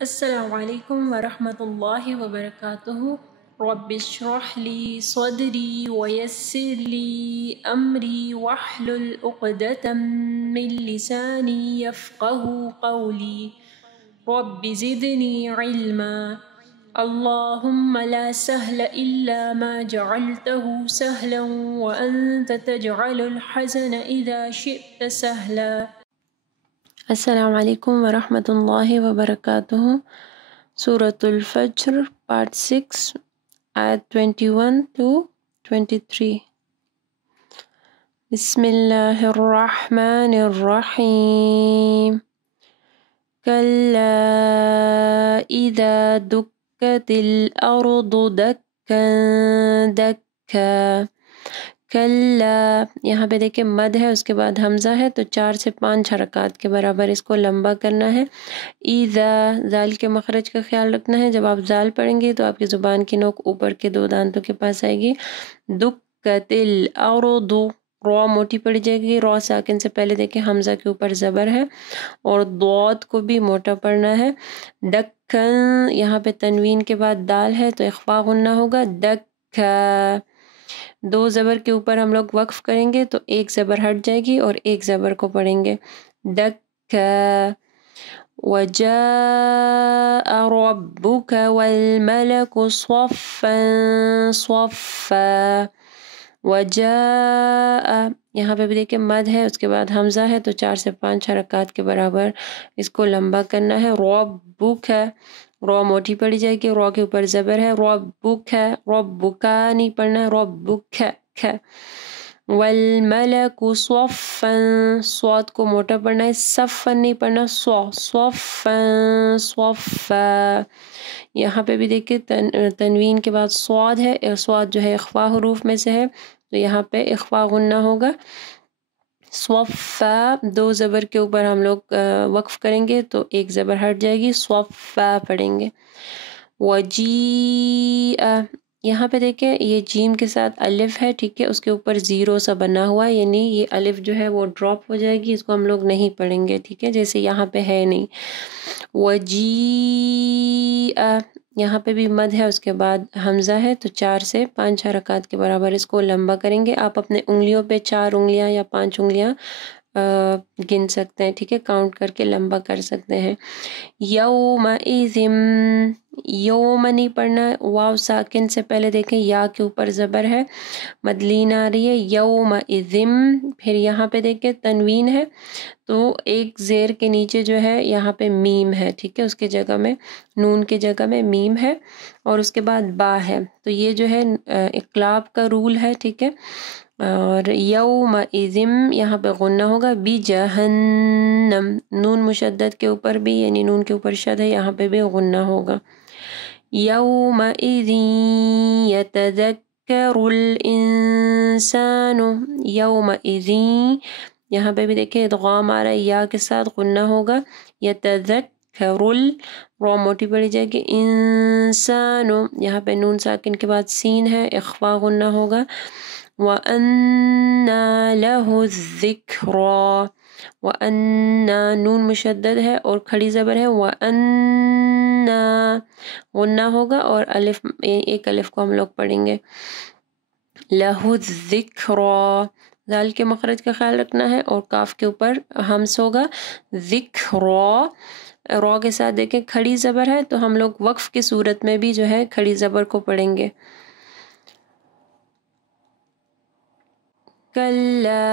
السلام علیکم ورحمۃ اللہ وبرکاتہ۔ رب اشرح لی صدری ویسر لی امری واحلل عقدۃ من لسانی یفقهوا قولی رب زدنی علما۔ اللہم لا سہل الا ما جعلته سہلا وانت تجعل الحزن اذا شئت سہلا۔ السلام علیکم ورحمۃ اللہ وبرکاتہ۔ سورۃ الفجر پارٹ 6 آیت 21 to 23۔ بسم اللہ الرحمن الرحیم۔ کلا اذا دکت الارض دکا دکا۔ کلا، یہاں پہ دیکھیں مد ہے، اس کے بعد حمزہ ہے، تو 4 سے 5 حرکات کے برابر اس کو لمبا کرنا ہے۔ ایذا، زال کے مخرج کا خیال رکھنا ہے، جب آپ زال پڑھیں گے تو آپ کی زبان کی نوک اوپر کے 2 دانتوں کے پاس آئے گی۔ دکت الارض، رو موٹی پڑی جائے گی، رو ساکن سے پہلے دیکھیں حمزہ کے اوپر زبر ہے، اور ضاد کو بھی موٹا پڑھنا ہے۔ دکن، یہاں پہ تنوین کے بعد دال ہے تو اخفا غنہ ہوگا، دکا۔ 2 زبر کے اوپر ہم لوگ وقف کریں گے تو 1 زبر ہٹ جائے گی اور 1 زبر کو پڑھیں گے، دکا۔ وجاء ربک والملک صفا صفا۔ وجاء، یہاں پہ بھی دیکھیں مد ہے، اس کے بعد حمزہ ہے، تو 4 سے 5 حرکات کے برابر اس کو لمبا کرنا ہے۔ ربک، رو موٹی پڑی جائے گی، رو کے اوپر زبر ہے، ربک، ربکا نہیں پڑھنا، ربک۔ والملک صفا، صاد کو موٹا پڑھنا ہے، صفا نہیں پڑھنا، صفا صفا۔ یہاں پہ بھی دیکھیں تنوین کے بعد صاد ہے، صاد جو ہے اخفا حروف میں سے ہے، تو یہاں پہ اخفا غنہ ہوگا۔ صفا، 2 زبر کے اوپر ہم لوگ وقف کریں گے تو 1 زبر ہٹ جائے گی، صفا پڑھیں گے۔ وجیء، یہاں پہ دیکھیں یہ جیم کے ساتھ الف ہے، ٹھیک ہے، اس کے اوپر 0 سا بنا ہوا ہے، یعنی یہ الف جو ہے وہ ڈراپ ہو جائے گی، اس کو ہم لوگ نہیں پڑھیں گے، ٹھیک ہے، جیسے یہاں پہ ہے نہیں۔ وجیء، یہاں پہ بھی مد ہے، اس کے بعد حمزہ ہے، تو 4 سے 5 حرکات کے برابر اس کو لمبا کریں گے۔ آپ اپنے انگلیوں پہ 4 انگلیاں یا 5 انگلیاں گن سکتے ہیں، ٹھیک ہے، کاؤنٹ کر کے لمبا کر سکتے ہیں۔ یومئذ، یوم نہیں پڑھنا، واو ساکن سے پہلے دیکھیں یا کے اوپر زبر ہے، مدلین آ رہی ہے، یومئذ۔ پھر یہاں پہ دیکھیں تنوین ہے تو 1 زیر کے نیچے جو ہے یہاں پہ میم ہے، ٹھیک ہے، اس کے جگہ میں نون کی جگہ میں میم ہے، اور اس کے بعد با ہے، تو یہ جو ہے اقلاب کا رول ہے، ٹھیک ہے۔ اور یومئذ یہاں پہ غنہ ہوگا، بجہنم، نون مشدد کے اوپر بھی، یعنی نون کے اوپر شد ہے، یہاں پہ بھی غنہ ہوگا۔ یومئذ یتذکر الانسان، یومئذ، یہاں پہ بھی دیکھیں ادغام آ رہا ہے، یا کے ساتھ غنہ ہوگا، یتذکر، رو موٹی پڑی جائے گی، انسان، یہاں پہ نون ساکن کے بعد سین ہے، اخفا غنہ ہوگا۔ وَأَنَّى لَهُ الذِّكْرَى، وَأَنَّى، نون مشدد ہے اور کھڑی زبر ہے، وَأَنَّى غنہ ہوگا، اور الف، 1 الف کو ہم لوگ پڑھیں گے۔ لَهُ الذِّكْرَى، ذال کے مخرج کا خیال رکھنا ہے، اور کاف کے اوپر ہمس ہوگا، ذکر، رو کے ساتھ دیکھیں کھڑی زبر ہے، تو ہم لوگ وقف کی صورت میں بھی جو ہے کھڑی زبر کو پڑھیں گے۔ کلا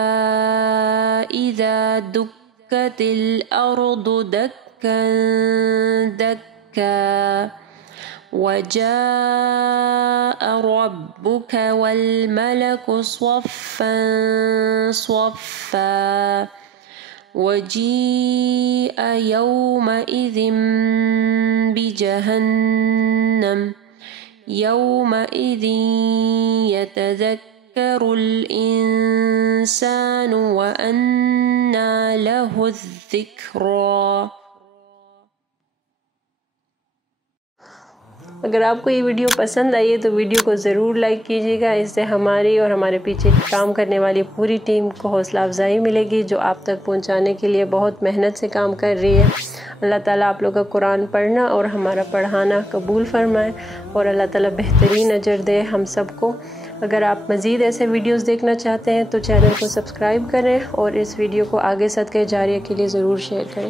اذا دکت الارض دکا دکا۔ وجاء ربك والملك صفا صفا۔ وجيء يومئذ بجهنم، يومئذ يتذكر الإنسان وأنى له الذكرى۔ اگر آپ کو یہ ویڈیو پسند آئی ہے تو ویڈیو کو ضرور لائک کیجیے گا، اس سے ہماری اور ہمارے پیچھے کام کرنے والی پوری ٹیم کو حوصلہ افزائی ملے گی، جو آپ تک پہنچانے کے لیے بہت محنت سے کام کر رہی ہے۔ اللہ تعالیٰ آپ لوگ کا قرآن پڑھنا اور ہمارا پڑھانا قبول فرمائے، اور اللہ تعالیٰ بہترین اجر دے ہم سب کو۔ اگر آپ مزید ایسے ویڈیوز دیکھنا چاہتے ہیں تو چینل کو سبسکرائب کریں اور اس ویڈیو کو آگے صدقہ جاریہ کے لیے ضرور شیئر کریں۔